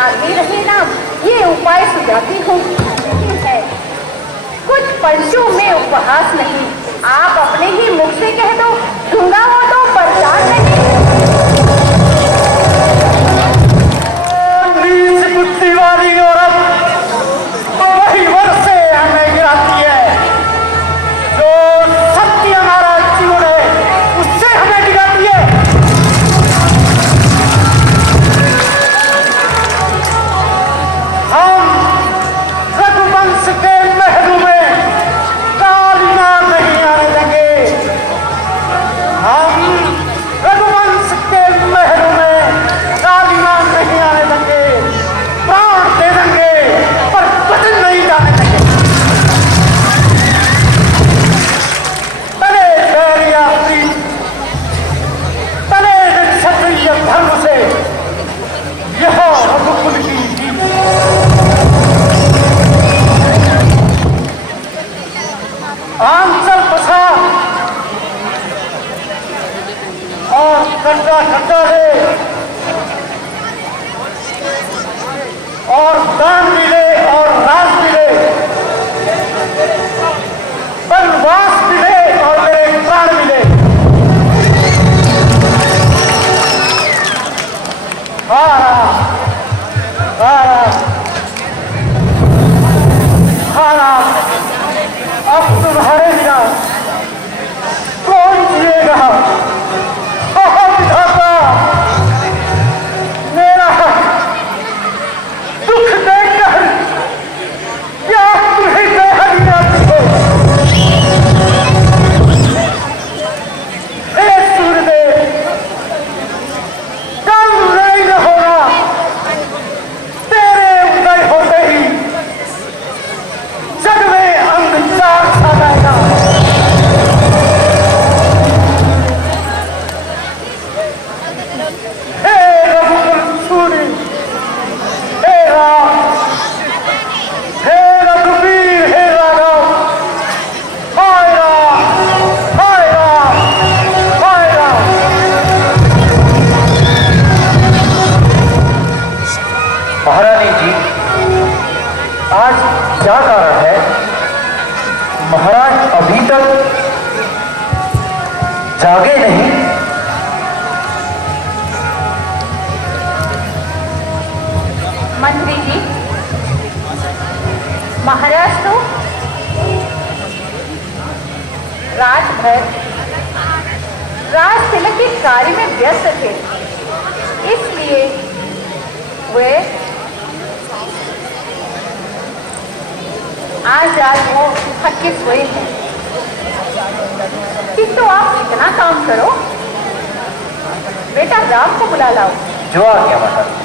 आगे रहे ना, ये उपाय सुझाती हूँ। लेकिन है कुछ पंचों में उपहास नहीं। आप अपने ही मुख से कह दो, दूंगा वो तो बर्दाश्त नहीं। नीच बुद्धि वाली औरत वही वर्ष से हमें गिराती है, जो सत्य हमारा जीवन है उससे हमें गिराती है। हम रघुवंश के महलों में कालिमा नहीं आने देंगे। हम रघुवंश के महलों में कालिमा नहीं आने देंगे। प्राण दे देंगे पर वचन नहीं जाने देंगे। तले बैरिया प्रीत, तले क्षत्रिय धर्म से यह रघुकुल की जीत। आंचल बसा और कंधा कंधा ले और दान मिले और राज मिले, वनवास मिले और मेरे प्राण मिले। हारा हारा हारा, अब तुम्हारे बिना कौन जिएगा? विधाता, मेरा दुख देखकर क्या तुम्हें दया नहीं आती है? हे सूर्यदेव, कल नहीं न होगा, तेरे उदय होते ही जग में अंधकार छा जाएगा। हे रघुकुल सूरी, हे राम, हे रघुवीर, हे राघव, हाय राम, हाय राम, हाय राम। महारानी जी, आज क्या कारण है? महाराज अभी तक जागे नहीं। मंत्री जी, महाराज तो रात भर राज तिलक के कार्य में व्यस्त थे, इसलिए वे आज वो थके सोए हैं। किंतु आप इतना काम करो, बेटा राम को बुला लाओ। जो आ गया महाराज।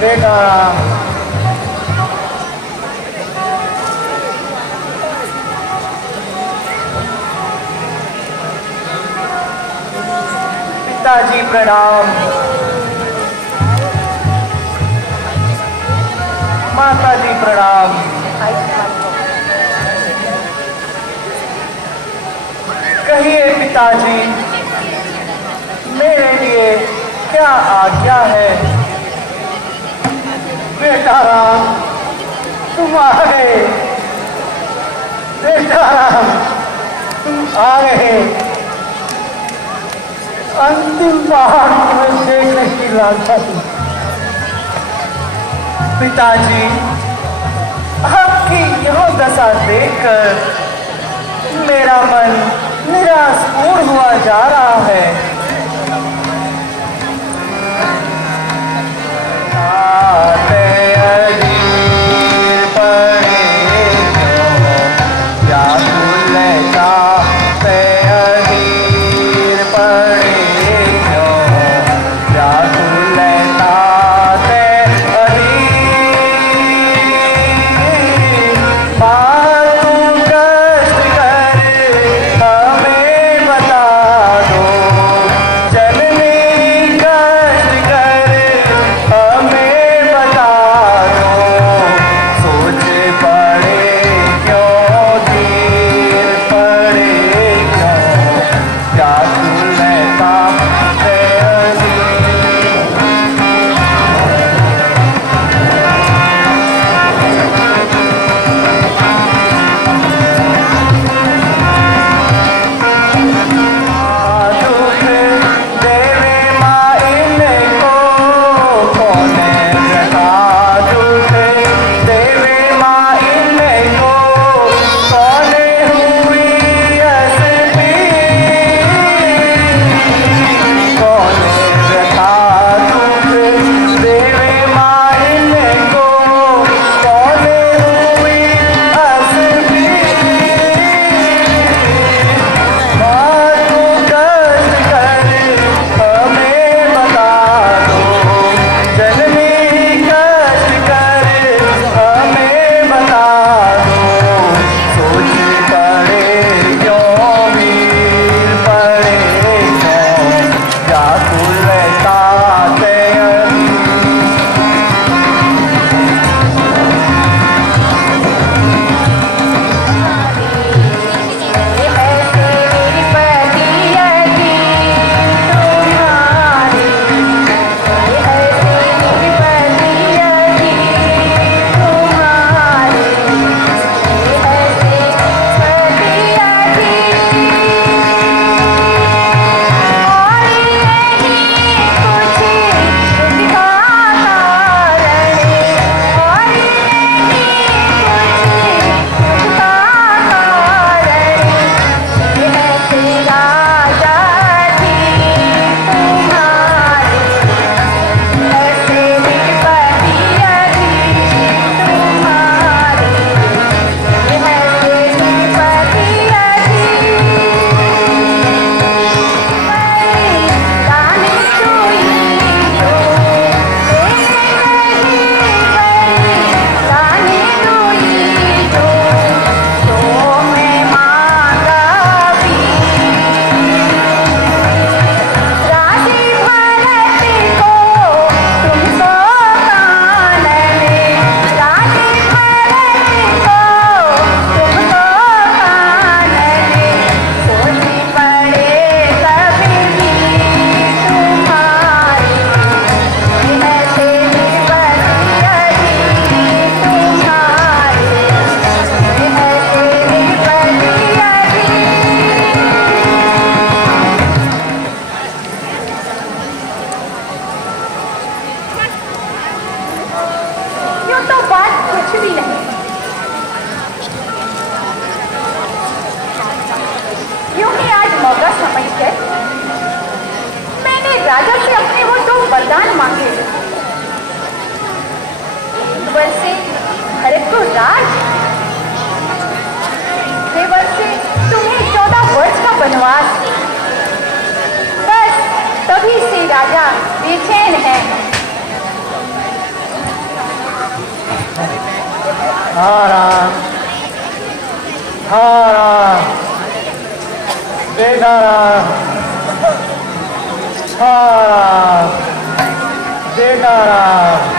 बेटा पिताजी प्रणाम। माताजी प्रणाम। कहिए पिताजी, मेरे लिए क्या आज्ञा है? बेटा राम, तुम आ गए। बेटा राम, तुम आ गए। अंतिम बार तुम्हें देखने की लालसा थी। पिताजी, आपकी यह दशा देखकर मेरा मन निराशपूर्ण हुआ जा रहा है। वरदान मांगे। एक वर्ष से भरतपुर राज, दूसरे वर्ष से तुम्हें 14 वर्ष का वनवास। बस तभी से राजा बेचैन है। राम राम बेटा राम, राम बेटा राम।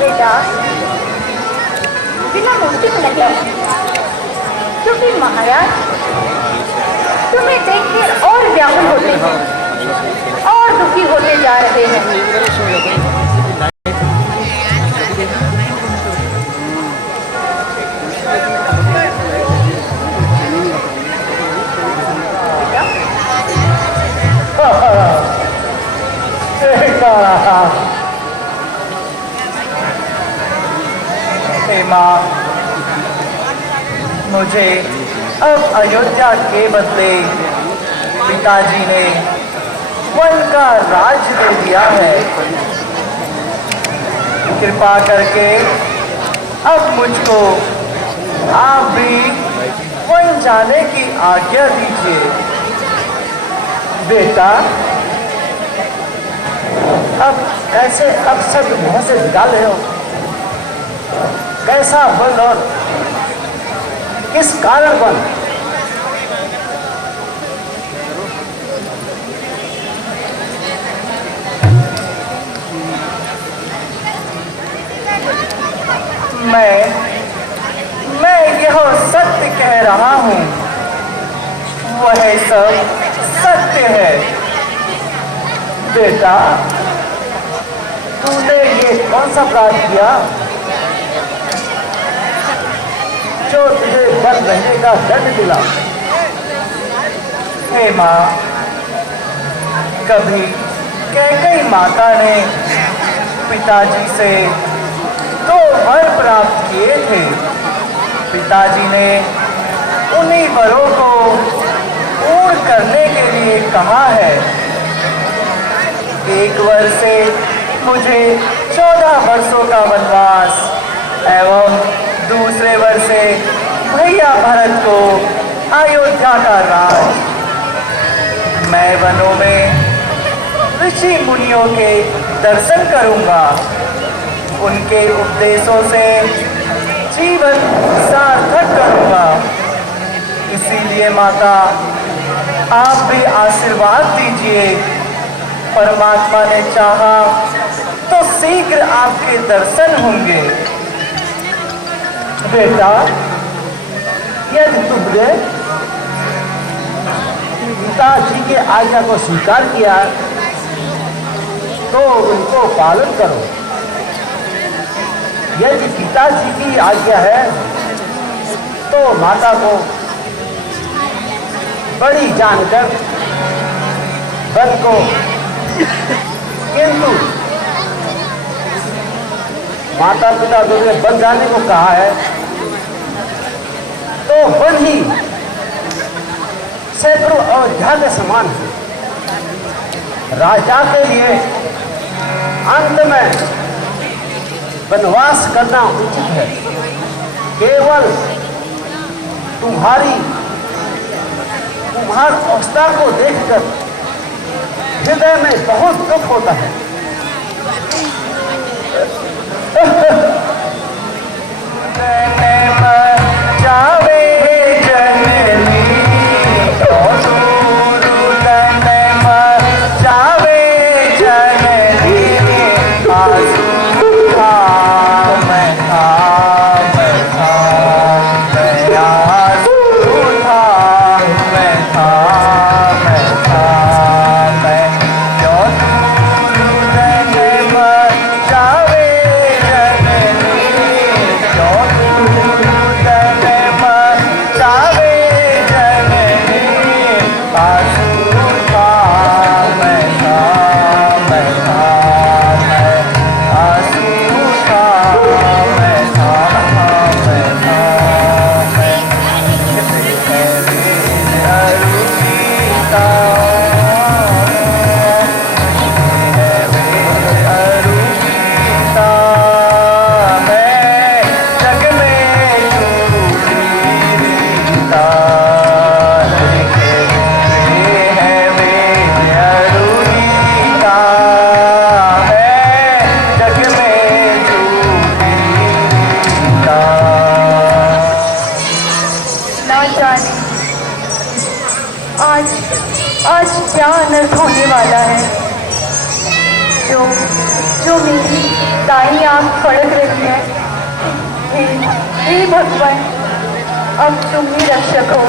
बेटा, बिना मुश्किल नहीं, क्योंकि महाराज तुम्हें देखकर और व्याकुल होते हैं और दुखी होते जा रहे हैं। माँ, मुझे अब अयोध्या के बदले पिताजी ने वन का राज दे दिया है। कृपा करके अब मुझको आप भी वन जाने की आज्ञा दीजिए। बेटा, अब ऐसे अब सब मुंह से निकाल रहे हो? कैसा बल और किस कारण बल? मैं यह सत्य कह रहा हूं, वह सब सत्य है। बेटा, तूने ये कौन सा अपराध किया जो तुझे बन रहने का दंड मिला? हे माँ, कभी कैकेयी माता ने पिताजी से 2 वर प्राप्त किए थे। पिताजी ने उन्हीं वरों को पूर्ण करने के लिए कहा है। एक वर से मुझे 14 वर्षों का वनवास एवं दूसरे वर्ष से भैया भरत को अयोध्या का राज। मैं वनों में ऋषि मुनियों के दर्शन करूंगा, उनके उपदेशों से जीवन सार्थक करूंगा। इसीलिए माता, आप भी आशीर्वाद दीजिए। परमात्मा ने चाहा तो शीघ्र आपके दर्शन होंगे। बेटा, यदि तुमने पिताजी के आज्ञा को स्वीकार किया तो उनको पालन करो। यदि पिताजी की आज्ञा है तो माता को बड़ी जानकर वन को, किंतु माता पिता दोनों ने बन जाने को कहा है तो वन ही सैकड़ों अयोध्या के समान है। राजा के लिए अंत में वनवास करना उचित है। केवल तुम्हारी तुम्हार अवस्था को देखकर हृदय में बहुत दुख होता है। जावे जननी जावे जननी आंसू था मैं था मैं था मैं आंसू था मैं था मैं था मैं क्यों जावे जननी क्यों जावे जननी आंसू था मैं था मैं था मैं आंसू था मैं था मैं था मैं अरुणिता अरुणिता मैं जग में चूड़ीता है वे अरुणिता मैं जग में चूड़ीता। ना जाने आज आज क्या अनर्थ होने वाला है, जो जो मेरी दाई आंख फड़क रही है। हे भगवान, अब तुम ही रक्षक हो।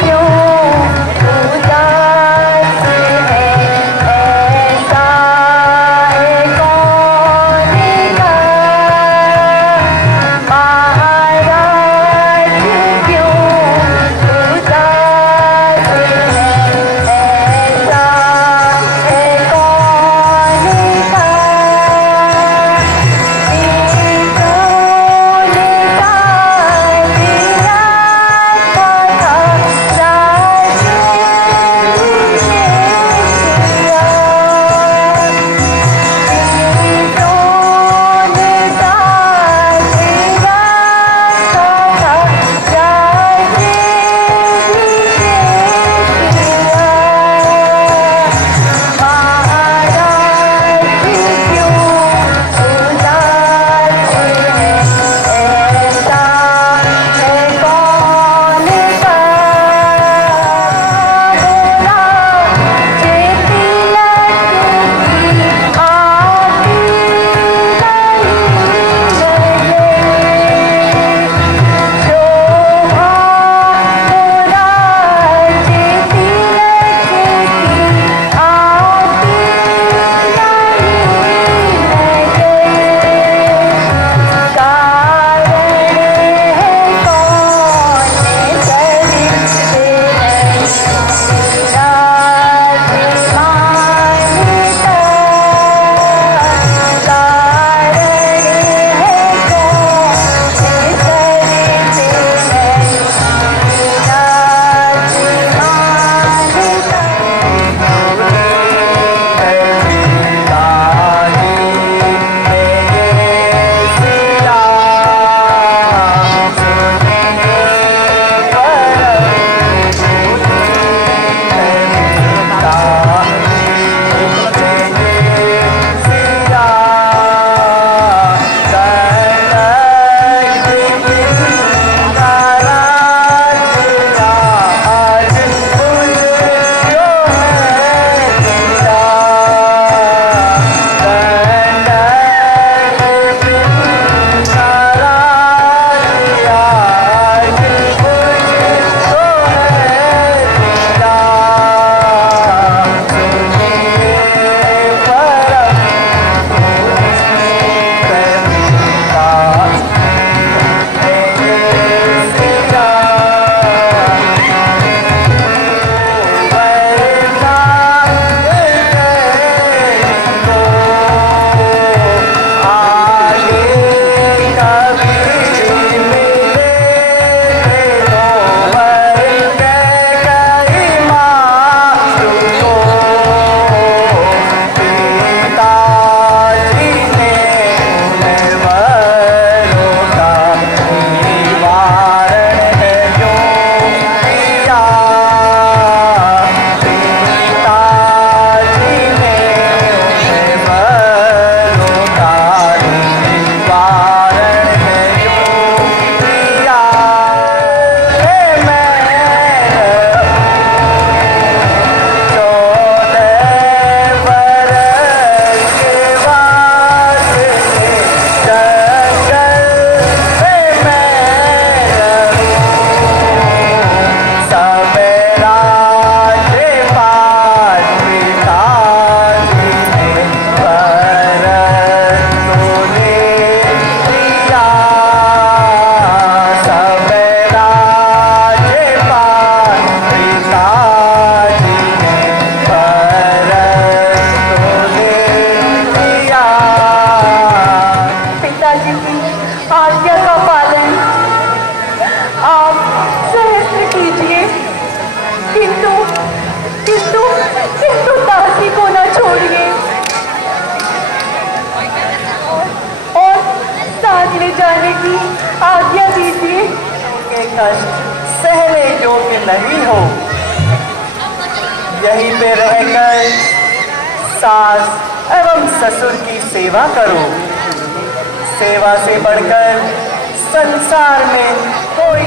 क्यों उदास है ऐसा है कौन का महाराज, क्यों उदास है ऐसा है कौन का कौन का दिया था कष्ट सहने योग्य नहीं हो, यहीं पे रहकर सास एवं ससुर की सेवा करो। सेवा से बढ़कर संसार में कोई